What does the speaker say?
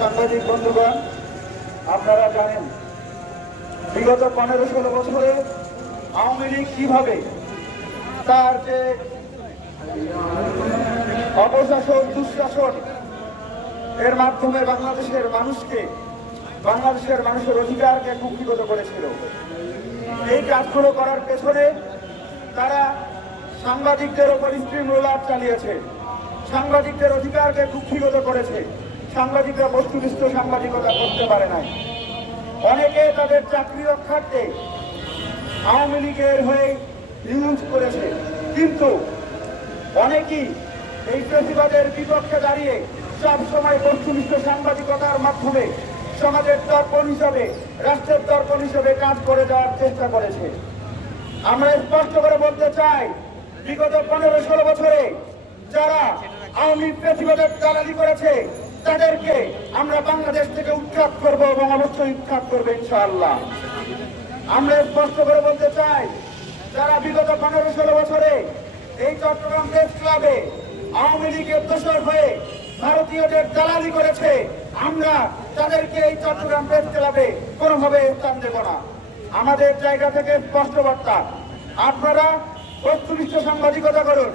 সাংবাদিক বন্ধুগণ, আপনারা জানেন, বিগত পনেরো ষোলো বছরে আওয়ামী লীগ কীভাবে তার যে অপশাসন দুঃশাসন, এর মাধ্যমে বাংলাদেশের মানুষকে, বাংলাদেশের মানুষের অধিকারকে কুক্ষিগত করেছিল। এই কাজগুলো করার পেছনে তারা সাংবাদিকদের ওপর স্ট্রিম রোলার চালিয়েছে, সাংবাদিকদের অধিকারকে কুক্ষিগত করেছে। সাংবাদিকরা বস্তুনিষ্ঠ সাংবাদিকতা করতে পারে নাই। অনেকে তাদের চাকরি রক্ষার্থে আওয়ামী লীগের হয়ে নিউজ করেছে। কিন্তু অনেকেই এই প্রতিবাদের বিপক্ষে দাঁড়িয়ে সব সময় বস্তুনিষ্ঠ সাংবাদিকতার মাধ্যমে সমাজের দর্পণ হিসাবে, রাষ্ট্রের দর্পণ হিসাবে কাজ করে যাওয়ার চেষ্টা করেছে। আমরা স্পষ্ট করে বলতে চাই, বিগত পনেরো ষোলো বছরে যারা আওয়ামী প্রতিবাদের দালালি করেছে তাদেরকে আমরা বাংলাদেশ থেকে উৎখাত করব এবং অবশ্যই উৎখাত করব ইনশাআল্লাহ। আমরা স্পষ্ট করে বলতে চাই, যারা বিগত পনেরো ষোলো বছরে এই চট্টগ্রাম প্রেস ক্লাবে আওয়ামী লীগের দোষর হয়ে ভারতীয়দের দালালি করেছে, আমরা তাদেরকে এই চট্টগ্রাম প্রেস ক্লাবে কোনোভাবে স্থান দেব না। আমাদের জায়গা থেকে স্পষ্ট বার্তা। আপনারা বস্তুনিষ্ঠ সাংবাদিকতা করুন।